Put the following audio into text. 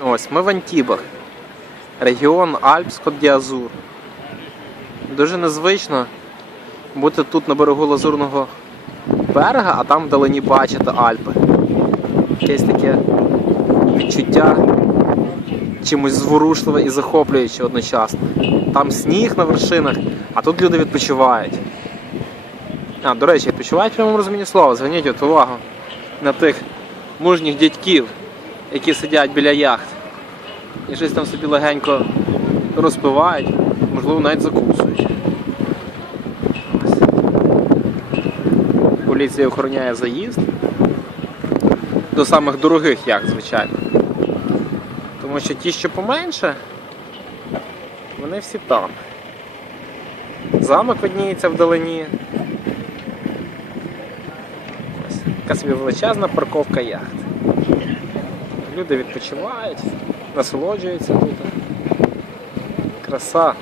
Ось, ми в Антібах. Регіон Альпсько Діазур. Дуже незвично бути тут на берегу Лазурного берега, а там вдалині бачити Альпи. Якесь таке відчуття чимось зворушливе і захоплююче одночасно. Там сніг на вершинах, а тут люди відпочивають. А, до речі, відпочивають в прямому розумінні слова. Зверніть увагу на тих мужніх дядьків, які сидять біля яхт і щось там собі легенько розпивають, можливо, навіть закусують. Поліція охороняє заїзд до самих дорогих яхт, звичайно. Тому що ті, що поменше, вони всі там. Замок видніється вдалині. Ось така собі величезна парковка яхт. Люди відпочивають, насолоджуються тут. Краса.